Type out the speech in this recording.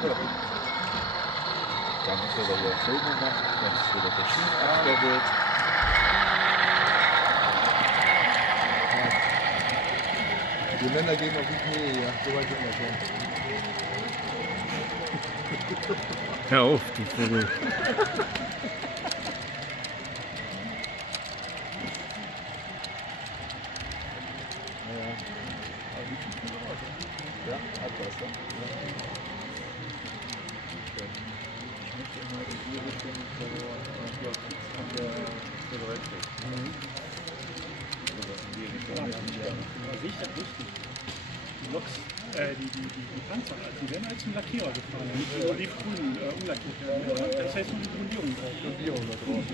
Da muss er hier Filme machen, wenn es wieder der Schiff abstellt. Die Männer gehen auf die Knie, ja, so weit sind wir schon. Hör auf, du Vogel. Ja, Abwasser. Ich möchte immer in die Richtung, wo an der Weltkrieg. Sehe ich das richtig? Die Loks, die Panzer, die werden als ein Lackierer gefahren, nicht die olivgrün umlackiert werden. Das heißt nur die Grundierung drauf.